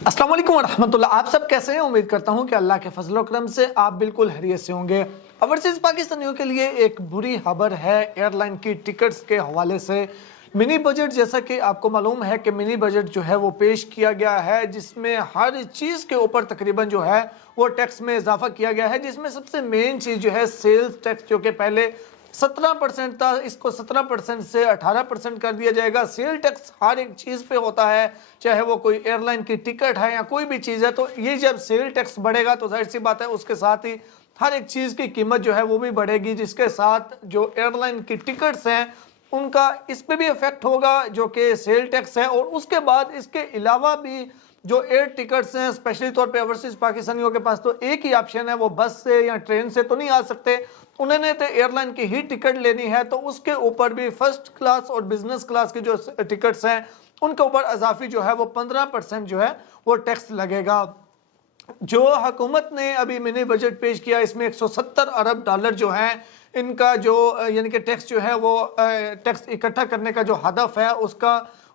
अस्सलाम वालेकुम रहमतुल्लाह। आप सब कैसे हैं? उम्मीद करता हूं कि अल्लाह के फजल करम से आप बिल्कुल खैरियत से होंगे। ओवरसीज पाकिस्तानियों के लिए एक बुरी खबर है एयरलाइन की टिकट्स के हवाले से। मिनी बजट, जैसा कि आपको मालूम है कि मिनी बजट जो है वो पेश किया गया है, जिसमें हर चीज़ के ऊपर तकरीबन जो है वो टैक्स में इजाफा किया गया है, जिसमें सबसे मेन चीज़ जो है सेल्स टैक्स, जो कि पहले 17% था, इसको 17% से 18% कर दिया जाएगा। सेल टैक्स हर एक चीज़ पे होता है, चाहे वो कोई एयरलाइन की टिकट है या कोई भी चीज़ है। तो ये जब सेल टैक्स बढ़ेगा तो जाहिर सी बात है उसके साथ ही हर एक चीज़ की कीमत जो है वो भी बढ़ेगी, जिसके साथ जो एयरलाइन की टिकट्स हैं उनका इस पे भी इफेक्ट होगा, जो कि सेल टैक्स है। और उसके बाद इसके अलावा भी जो एयर टिकट्स हैं, स्पेशली तौर पे ओवरसीज पाकिस्तानियों के पास तो एक ही ऑप्शन है, वो बस से या ट्रेन से तो नहीं आ सकते, उन्होंने तो एयरलाइन की ही टिकट लेनी है। तो उसके ऊपर भी फर्स्ट क्लास और बिजनेस क्लास की जो टिकट्स हैं उनके ऊपर अजाफी जो है वो 15% जो है वो टैक्स लगेगा। जो हुकूमत ने अभी मिनी बजट पेश किया, इसमें 170 अरब डॉलर जो है इनका जो यानी कि टैक्स जो है वो टैक्स इकट्ठा करने का जो हदफ है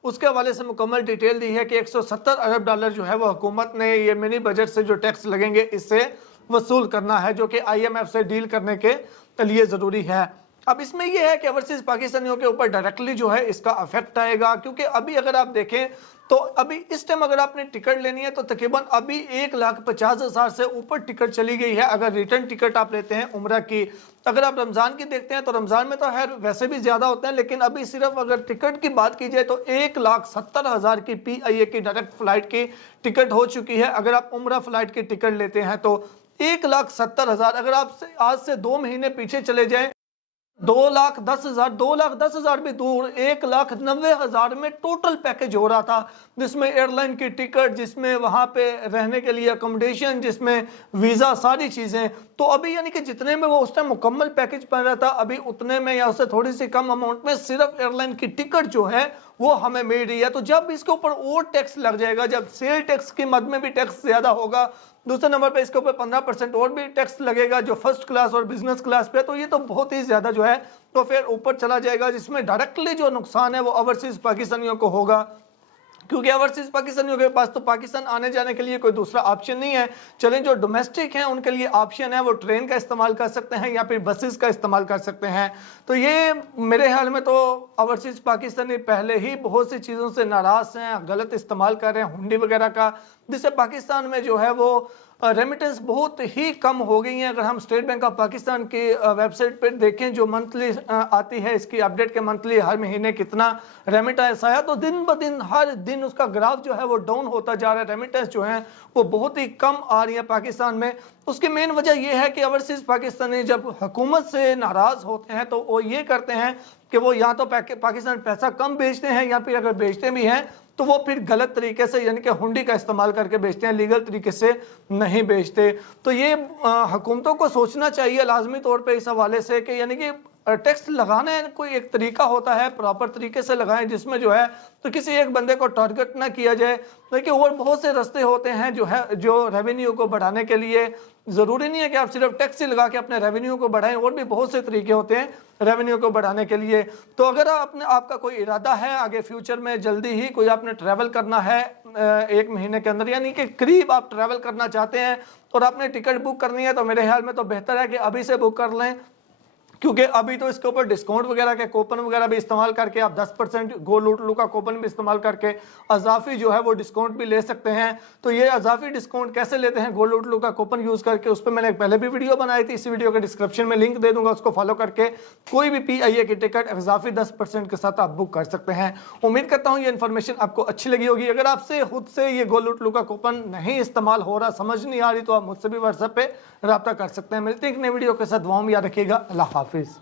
उसके हवाले से मुकम्मल डिटेल दी है कि 170 अरब डॉलर जो है वो हुकूमत ने ये मिनी बजट से जो टैक्स लगेंगे इससे वसूल करना है, जो कि IMF से डील करने के लिए ज़रूरी है। अब इसमें यह है कि ओवरसीज पाकिस्तानियों के ऊपर डायरेक्टली जो है इसका अफेक्ट आएगा, क्योंकि अभी अगर आप देखें तो अभी इस टाइम अगर आपने टिकट लेनी है तो तकरीबन अभी 1,50,000 से ऊपर टिकट चली गई है। अगर रिटर्न टिकट आप लेते हैं उम्रा की, अगर आप रमज़ान की देखते हैं तो रमज़ान में तो खैर वैसे भी ज़्यादा होते हैं, लेकिन अभी सिर्फ अगर टिकट की बात की जाए तो 1,70,000 की PIA की डायरेक्ट फ्लाइट की टिकट हो चुकी है। अगर आप उम्रा फ्लाइट की टिकट लेते हैं तो 1,70,000, अगर आप आज से 2 महीने पीछे चले जाएं 2,10,000 भी दूर 1,90,000 में टोटल पैकेज हो रहा था, जिसमें एयरलाइन की टिकट, जिसमें वहाँ पे रहने के लिए अकोमोडेशन, जिसमें वीज़ा, सारी चीज़ें। तो अभी यानी कि जितने में वो उस टाइम मुकम्मल पैकेज पड़ रहा था, अभी उतने में या उससे थोड़ी सी कम अमाउंट में सिर्फ एयरलाइन की टिकट जो है वो हमें मिल रही है। तो जब इसके ऊपर और टैक्स लग जाएगा, जब सेल टैक्स की मद में भी टैक्स ज़्यादा होगा, दूसरे नंबर पे इसके ऊपर 15% और भी टैक्स लगेगा जो फर्स्ट क्लास और बिजनेस क्लास पे, तो ये तो बहुत ही ज़्यादा जो है तो फिर ऊपर चला जाएगा, जिसमें डायरेक्टली जो नुकसान है वो ओवरसीज पाकिस्तानियों को होगा। क्योंकि ओवरसीज पाकिस्तानियों के पास तो पाकिस्तान आने जाने के लिए कोई दूसरा ऑप्शन नहीं है। चलें, जो डोमेस्टिक हैं उनके लिए ऑप्शन है, वो ट्रेन का इस्तेमाल कर सकते हैं या फिर बसेस का इस्तेमाल कर सकते हैं। तो ये मेरे ख्याल में तो ओवरसीज पाकिस्तानी पहले ही बहुत सी चीज़ों से नाराज़ हैं, गलत इस्तेमाल कर रहे हैं हुंडी वगैरह का, जिससे पाकिस्तान में जो है वो रेमिटेंस बहुत ही कम हो गई हैं। अगर हम स्टेट बैंक ऑफ पाकिस्तान की वेबसाइट पर देखें, जो मंथली आती है इसकी अपडेट के मंथली हर महीने कितना रेमिटेंस आया, तो दिन ब दिन हर दिन उसका ग्राफ जो है वो डाउन होता जा रहा है। रेमिटेंस जो है वो बहुत ही कम आ रही है पाकिस्तान में। उसकी मेन वजह यह है कि ओवरसीज पाकिस्तानी जब हुकूमत से नाराज़ होते हैं तो वो ये करते हैं कि वो या तो पाकिस्तान पैसा कम बेचते हैं, या फिर अगर बेचते भी हैं तो वो फिर गलत तरीके से यानी कि हुंडी का इस्तेमाल करके बेचते हैं, लीगल तरीके से नहीं बेचते। तो ये हुकूमतों को सोचना चाहिए लाजमी तौर पे इस हवाले से कि यानी कि टैक्स लगाना है, कोई एक तरीका होता है, प्रॉपर तरीके से लगाएं, जिसमें जो है तो किसी एक बंदे को टारगेट ना किया जाए। देखिए और बहुत से रास्ते होते हैं जो रेवेन्यू को बढ़ाने के लिए। ज़रूरी नहीं है कि आप सिर्फ टैक्स ही लगा के अपने रेवेन्यू को बढ़ाएं, और भी बहुत से तरीके होते हैं रेवेन्यू को बढ़ाने के लिए। तो अगर आपका कोई इरादा है आगे फ्यूचर में जल्दी ही कोई आपने ट्रैवल करना है 1 महीने के अंदर, यानी कि करीब आप ट्रैवल करना चाहते हैं और आपने टिकट बुक करनी है, तो मेरे ख्याल में तो बेहतर है कि अभी से बुक कर लें, क्योंकि अभी तो इसके ऊपर डिस्काउंट वगैरह के कूपन वगैरह भी इस्तेमाल करके आप 10% गो लूट लू का कूपन भी इस्तेमाल करके अजाफी जो है वो डिस्काउंट भी ले सकते हैं। तो ये अजाफी डिस्काउंट कैसे लेते हैं गो लूट लू का कूपन यूज़ करके, उस पर मैंने पहले भी वीडियो बनाई थी, इसी वीडियो के डिस्क्रिप्शन में लिंक दे दूंगा, उसको फॉलो करके कोई भी PIA की टिकट अजाफी 10% के साथ आप बुक कर सकते हैं। उम्मीद करता हूँ ये इन्फॉर्मेशन आपको अच्छी लगी होगी। अगर आपसे खुद से ये गो लूट लू का कूपन नहीं इस्तेमाल हो रहा, समझ नहीं आ रही, तो आप मुझसे भी व्हाट्सएप पे रब्ता कर सकते हैं। मिलते हैं एक नई वीडियो के साथ, दुआ में याद रखिएगा। अल्लाह हाफिज़।